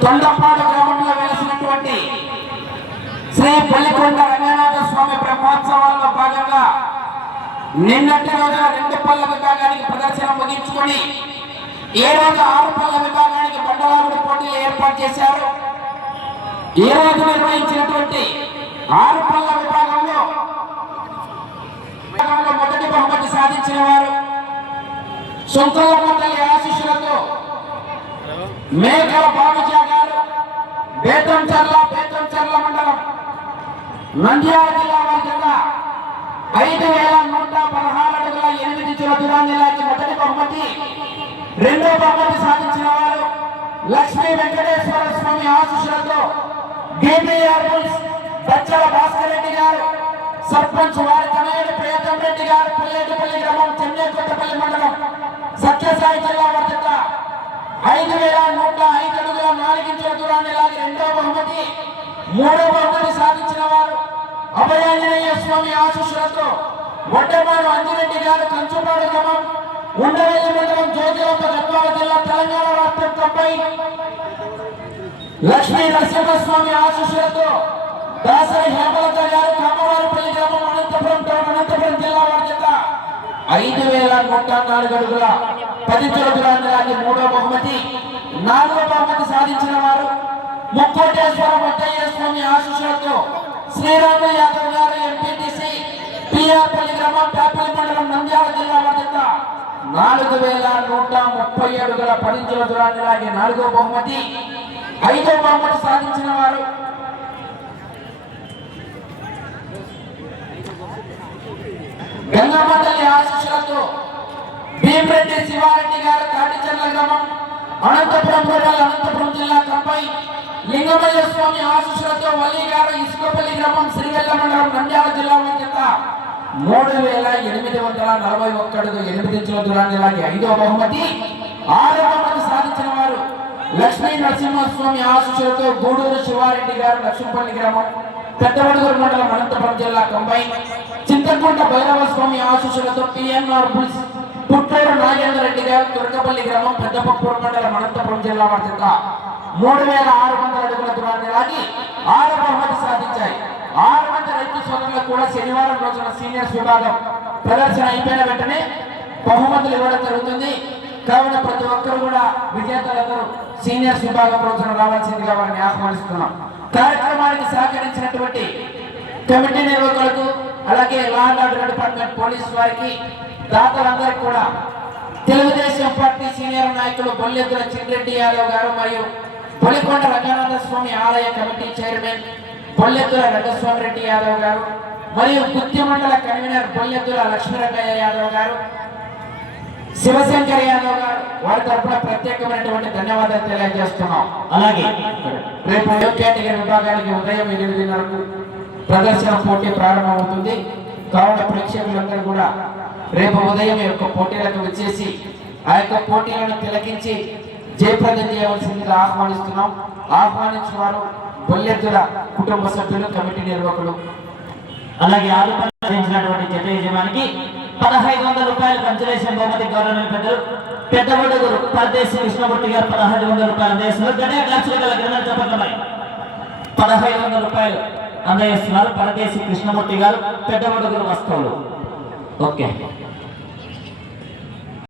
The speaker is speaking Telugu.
తొండపాడు గ్రామంలో వెలిసినటువంటి శ్రీ పల్లికొండ రంగనాథ స్వామి బ్రహ్మోత్సవాల్లో భాగంగా నిన్నటి రోజున రెండు పళ్ళ విభాగానికి ప్రదర్శన ముగించుకొని ఏ రోజు ఆరు పళ్ళ విభాగానికి బండలాగుడు పోటీలు ఏర్పాటు చేశారు. ఈ రోజు నిర్వహించినటువంటి ఆరు పళ్ళ విభాగంలో మొదటి బహుమతి సాధించిన వారు సొంతలమ్మ మండలి ఆశీస్సులతో మేఘల బాబుజా గారు బేతంచర్ల బేతంచర్ల మండలం నంద్యాల జిల్లా వారి కింద ఐదు వేల నూట పదహారు అడుగుల ఎనిమిది చుల దూరాన్ని మొదటి బహుమతి రెండో బహుమతి సాధించిన వారు లక్ష్మీ వెంకటేశ్వర స్వామి ఆశీస్సులతో డిబిఆర్ బచ్చల భాస్కర్ రెడ్డి గారు సర్పంచ్ వారి తనయుడు ప్రియతం రెడ్డి గారు పుల్లేటిపల్లి గ్రామం చెన్నై కొత్తపల్లి మండలం సత్యసాయి జిల్లా వారి ఐదు వేల మూడో బహుమతి సాధించిన వారు అభయాంజనేయ స్వామి ఆశీస్సులతో వడ్డపాడు అంజిరెడ్డి గారు కంచుపాడు గ్రామం ఉండవల్లి మండలం జ్యోతిరప్ప గద్వాల జిల్లా తెలంగాణ రాష్ట్రం తప్పై లక్ష్మీ నరసింహస్వామి ఆశీస్సులతో దాసరి హేమలత గారు కమ్మవారిపల్లి గ్రామం అనంతపురం టౌన్ అనంతపురం జిల్లా వారి చేత ఐదు వేల నూట నాలుగు అడుగుల పది కిలోగ్రాముల మూడో బహుమతి నాలుగో బహుమతి సాధించిన వారు ముక్కోటేశ్వర ముత్తయ్య స్వామి ఆశీస్సులతో శ్రీరామ యాదవ్ గారు ఎంపీటీసీ పిఆర్పల్లి గ్రామం పేపల్లి మండలం నంద్యాల జిల్లా వద్ద నాలుగు వేల నూట ముప్పై అడుగుల పది కిలోగ్రాముల లాగే నాలుగో బహుమతి ఐదో బహుమతి సాధించిన వారు. గంగా మండలి ఆశీస్సులతో భీమరెడ్డి శివారెడ్డి గారు లింగమయ్య స్వామి ఆశీస్సులతో వల్లి గారు ఇసుకపల్లి గ్రామం శ్రీవెల్ల మండలం నంద్యాల జిల్లా మధ్యత మూడు వేల ఎనిమిది వందల నలభై ఒక్కడుగు ఎనిమిది ఇంచుల దూరాన్ని లాగి ఐదో బహుమతి ఆరో బహుమతి సాధించిన వారు లక్ష్మీ నరసింహస్వామి ఆశీస్సులతో గూడూరు శివారెడ్డి గారు లక్ష్మీపల్లి గ్రామం పెద్దవడుగురు మండలం అనంతపురం జిల్లా కంబై చింతకుంట భైరవ స్వామి ఆశీస్సులతో పిఎన్ఆర్ పుట్టూరు నాగేంద్ర రెడ్డి గారు కొత్తపల్లి గ్రామం పెద్దపప్పూరు మండలం అనంతపురం జిల్లా వారి యొక్క మూడు వేల ఆరు వందల అడుగుల దూరాన్ని లాగి ఆరు బహుమతి సాధించాయి. ఆరు మంది రైతు సోదరులకు కూడా శనివారం రోజున సీనియర్స్ విభాగం ప్రదర్శన అయిపోయిన వెంటనే బహుమతులు ఇవ్వడం జరుగుతుంది. కావున ప్రతి ఒక్కరు కూడా విజేతలందరూ సీనియర్స్ విభాగం రోజున రావాల్సిందిగా వారిని ఆహ్వానిస్తున్నాం. కార్యక్రమానికి సహకరించినటువంటి కమిటీ నిర్వాహకులకు అలాగే law and order department police వారికి దాతలందరికీ కూడా తెలుగుదేశం పార్టీ సీనియర్ నాయకులు బొల్లెద్దుల చిన్రెడ్డి యాదవ్ గారు మరియు బొలికొండ రంగనాథ స్వామి ఆలయ కమిటీ చైర్మన్ బొల్లెద్దుల రంగస్వామి రెడ్డి యాదవ్ గారు మరియు గుత్తి మండల కన్వీనర్ బొల్లెద్దుల లక్ష్మీరంగయ్య యాదవ్ గారు శివశంకర్ యాదవ్ గారు వారి తరఫున ప్రత్యేకమైనటువంటి ధన్యవాదాలు తెలియజేస్తున్నాం. అలాగే. రేపు ఏ కేటగిరీ విభాగానికి ఉదయం ఎనిమిదిన్నరకు ప్రదర్శన పోటీ ప్రారంభమవుతుంది. కావున ప్రేక్షకులందరూ కూడా రేపు ఉదయం యొక్క పోటీలకు వచ్చేసి ఆ యొక్క పోటీలను తిలకించి జయప్రదం చేయవలసిందిగా ఆహ్వానిస్తున్నాం. ఆహ్వానించిన వారు బొల్లెద్దుల కుటుంబ సభ్యులు కమిటీ నిర్వాహకులు అలాగే ఆరోపించినటువంటి జత యజమానికి పదహైదు వందల రూపాయలు కన్సలేషన్ బహుమతి గౌరవ పెద్దలు పెద్దబడుగురు పరదేశి కృష్ణమూర్తి గారు పదహైదు వందల రూపాయలు అందజేస్తున్నారు గడే ఖర్చులు గల గిరిజన చెప్పట్లపై పదహైదు వందల రూపాయలు అందజేస్తున్నారు పరదేశి కృష్ణమూర్తి గారు పెద్దబడుగురు వస్తువులు ఓకే.